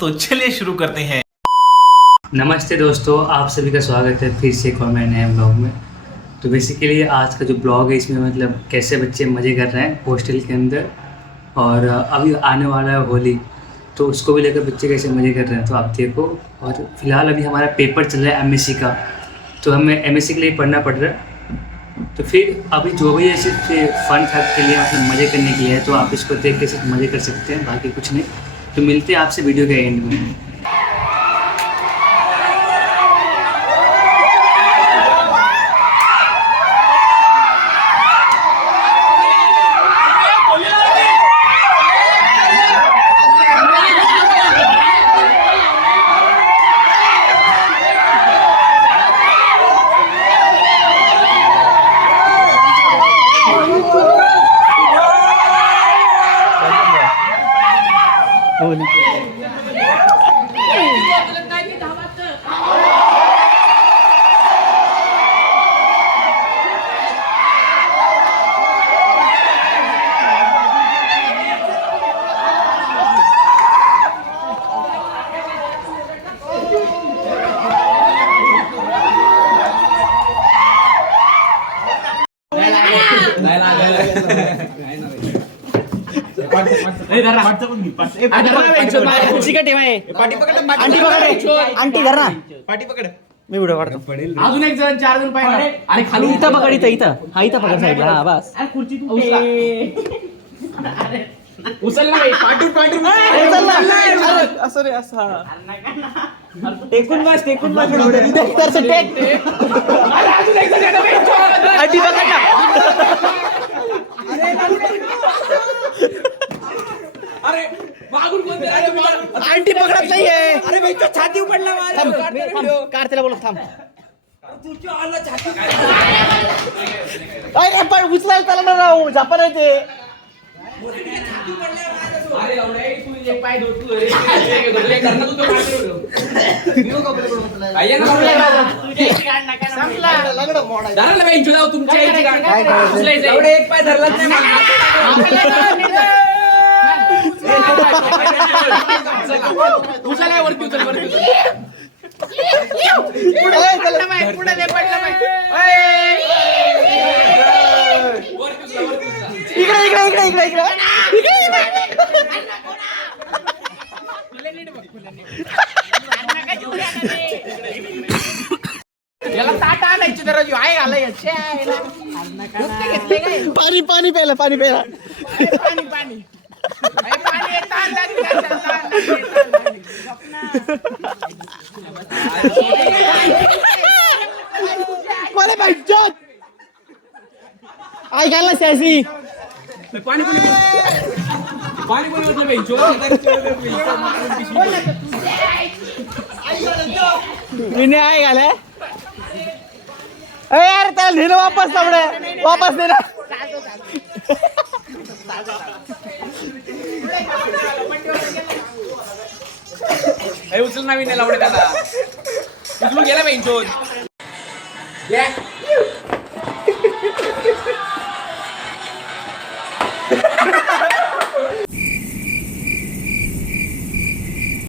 तो चलिए शुरू करते हैं। नमस्ते दोस्तों, आप सभी का स्वागत है फिर से एक और नए ब्लॉग में। तो बेसिकली आज का जो ब्लॉग है इसमें मतलब कैसे बच्चे मज़े कर रहे हैं हॉस्टल के अंदर, और अभी आने वाला है होली, तो उसको भी लेकर बच्चे कैसे मज़े कर रहे हैं तो आप देखो। और फिलहाल अभी हमारा पेपर चल रहा है एमएससी का, तो हमें एमएससी के लिए पढ़ना पड़ रहा है। तो फिर अभी जो भी ऐसे फन फैक्ट के लिए मतलब मज़े करने के लिए है, तो आप इसको देख के सिर्फ मज़े कर सकते हैं, बाकी कुछ नहीं। तो मिलते हैं आपसे वीडियो के एंड में। मी व्हिडिओ काढतो. अजून एक जण 4 जण पाहिजे आणि खाली इथं पकड, इथं हा इथं पकड साईडला. हा बस. उचल ना पाठून पाठून असं रे असं. टेकून बस, टेकून बस. टेक. अजून एक जण आधी पकड ना. अरे मागून कोण आंटी पकडत नाहीये. अरे भाई छाती उघडला थांब, कार्तिला बोलत थांब. अरे पण उचलायला त्याला ना राहू झापा नाही ते. अरे एवढे तू एक पाय धो तू हे करणार तू तो धरला बाई जाऊ तुमच्या इथे उचलायचं एवढे एक पाय धरलाच नाही उचलाय वरती उचल वरती पुढे दे पडला इकडे इकडे इकडे इकडे इकडे. याला ताट आणायची गरज आहे आलाय पाणी पाणी प्यायला, पाणी प्यायला. पाणी पाणी मला पाहिजे ऐकायला सॅसी. पाणी पाणी म्हटलं मी आहे घालाय. अरे यार त्याला नेलं वापस, तावडे वापस दे ना. उचल ना विनेला आवडे त्याला उचलून गेला बाई चोर.